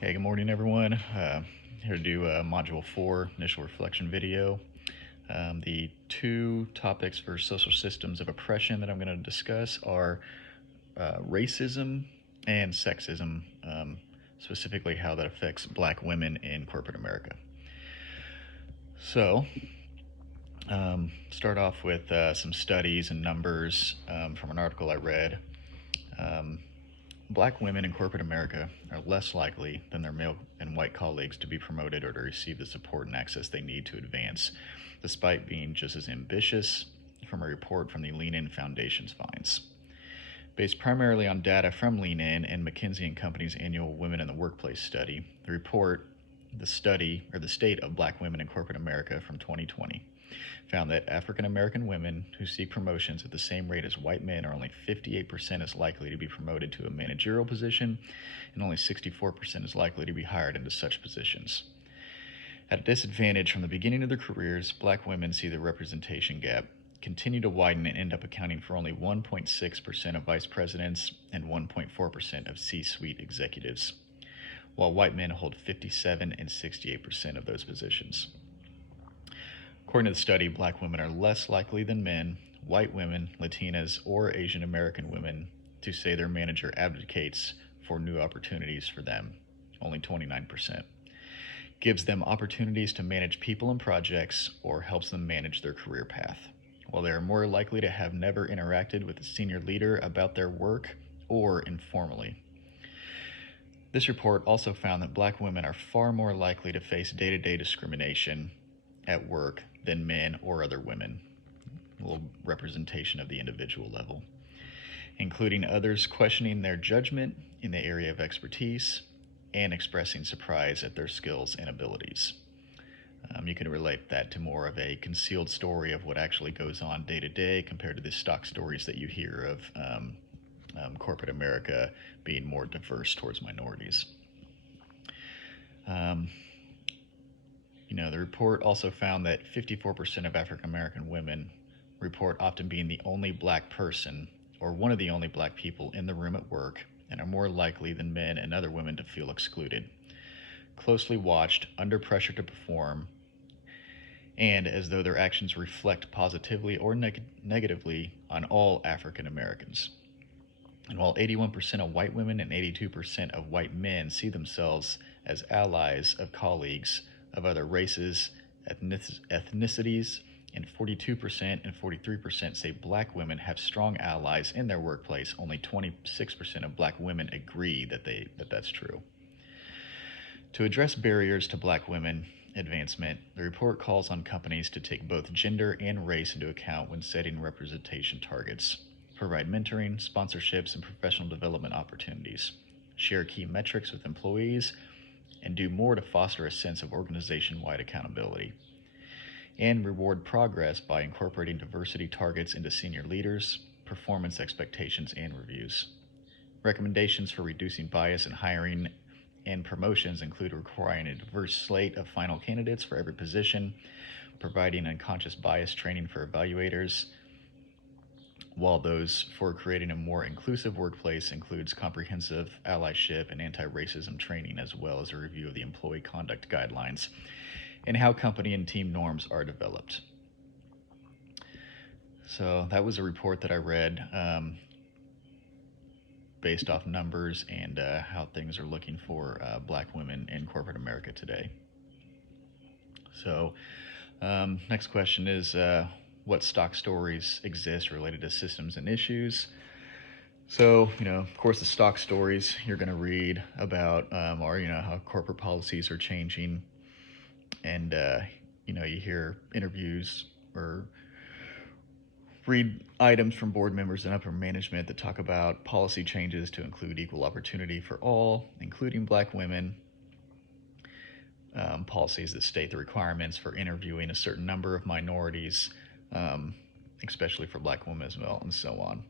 Hey, good morning, everyone. Here to do Module 4 initial reflection video. The two topics for social systems of oppression that I'm going to discuss are racism and sexism, specifically how that affects black women in corporate America. So, start off with some studies and numbers from an article I read. Black women in corporate America are less likely than their male and white colleagues to be promoted or to receive the support and access they need to advance, despite being just as ambitious, from a report from the Lean In Foundation's finds. Based primarily on data from Lean In and McKinsey and Company's annual Women in the Workplace study, the report, the State of Black Women in Corporate America from 2020, found that African American women who seek promotions at the same rate as white men are only 58% as likely to be promoted to a managerial position, and only 64% as likely to be hired into such positions. At a disadvantage from the beginning of their careers, black women see the representation gap continue to widen and end up accounting for only 1.6% of vice presidents and 1.4% of C-suite executives, while white men hold 57 and 68% of those positions. According to the study, black women are less likely than men, white women, Latinas, or Asian American women to say their manager advocates for new opportunities for them, only 29%. Gives them opportunities to manage people and projects, or helps them manage their career path, while they are more likely to have never interacted with a senior leader about their work or informally. This report also found that black women are far more likely to face day-to-day discrimination at work than men or other women. A little representation of the individual level, including others questioning their judgment in the area of expertise and expressing surprise at their skills and abilities. You can relate that to more of a concealed story of what actually goes on day to day compared to the stock stories that you hear of corporate America being more diverse towards minorities. The report also found that 54% of African American women report often being the only black person or one of the only black people in the room at work, and are more likely than men and other women to feel excluded, closely watched, under pressure to perform, and as though their actions reflect positively or negatively on all African Americans. And while 81% of white women and 82% of white men see themselves as allies of colleagues of other races, ethnicities, and 42% and 43% say black women have strong allies in their workplace, only 26% of black women agree that that's true. To address barriers to black women advancement, the report calls on companies to take both gender and race into account when setting representation targets, provide mentoring, sponsorships, and professional development opportunities, share key metrics with employees, and do more to foster a sense of organization-wide accountability, and reward progress by incorporating diversity targets into senior leaders, performance expectations, and reviews. Recommendations for reducing bias in hiring and promotions include requiring a diverse slate of final candidates for every position, providing unconscious bias training for evaluators, while those for creating a more inclusive workplace includes comprehensive allyship and anti-racism training, as well as a review of the employee conduct guidelines and how company and team norms are developed. So that was a report that I read based off numbers and how things are looking for black women in corporate America today. So next question is, what stock stories exist related to systems and issues? So, of course, the stock stories you're going to read about are, how corporate policies are changing. And, you hear interviews or read items from board members and upper management that talk about policy changes to include equal opportunity for all, including black women, policies that state the requirements for interviewing a certain number of minorities, especially for black women as well, and so on.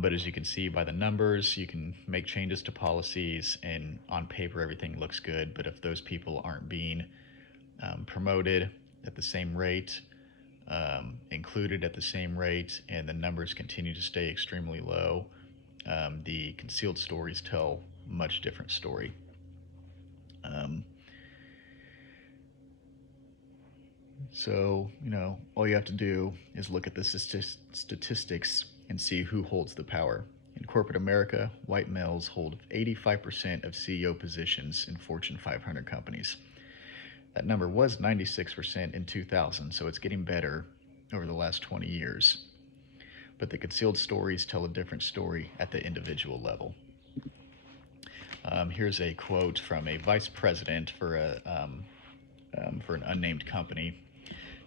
But as you can see by the numbers, you can make changes to policies, and on paper everything looks good, but if those people aren't being promoted at the same rate, included at the same rate, and the numbers continue to stay extremely low, the concealed stories tell much different story. Um, so, all you have to do is look at the statistics and see who holds the power. In corporate America, white males hold 85% of CEO positions in Fortune 500 companies. That number was 96% in 2000, so it's getting better over the last 20 years. But the concealed stories tell a different story at the individual level. Here's a quote from a vice president for an unnamed company.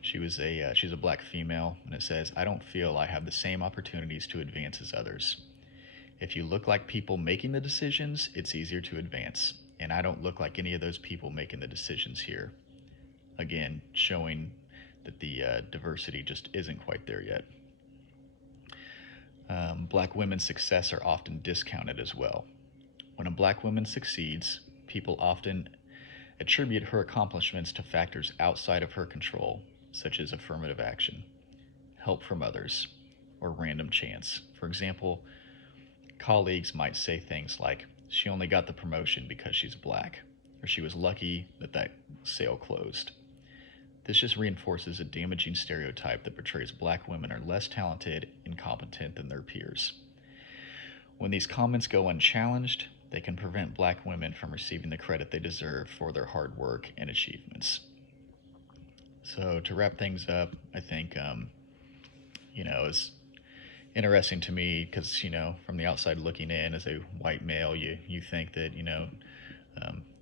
She's a black female, and it says, "I don't feel I have the same opportunities to advance as others. If you look like people making the decisions, it's easier to advance. And I don't look like any of those people making the decisions here." Again, showing that the diversity just isn't quite there yet. Black women's success are often discounted as well. When a black woman succeeds, people often attribute her accomplishments to factors outside of her control, such as affirmative action, help from others, or random chance. For example, colleagues might say things like, "She only got the promotion because she's black," or "She was lucky that sale closed." This just reinforces a damaging stereotype that portrays black women are less talented and competent than their peers. When these comments go unchallenged, they can prevent black women from receiving the credit they deserve for their hard work and achievements. So to wrap things up, I think, it's interesting to me because, from the outside looking in as a white male, you think that,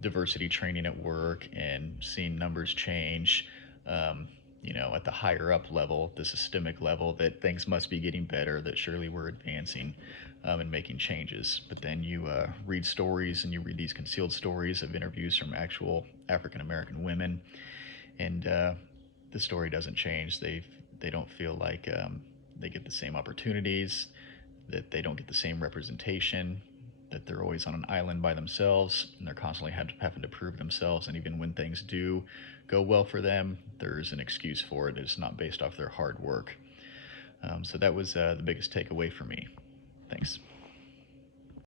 diversity training at work and seeing numbers change, at the higher up level, the systemic level, that things must be getting better, that surely we're advancing and making changes. But then you read stories, and you read these concealed stories of interviews from actual African American women, and the story doesn't change. They don't feel like they get the same opportunities, that they don't get the same representation, that they're always on an island by themselves, and they're constantly having to prove themselves. And even when things do go well for them, there's an excuse for it. It's not based off their hard work. So that was the biggest takeaway for me. Thanks.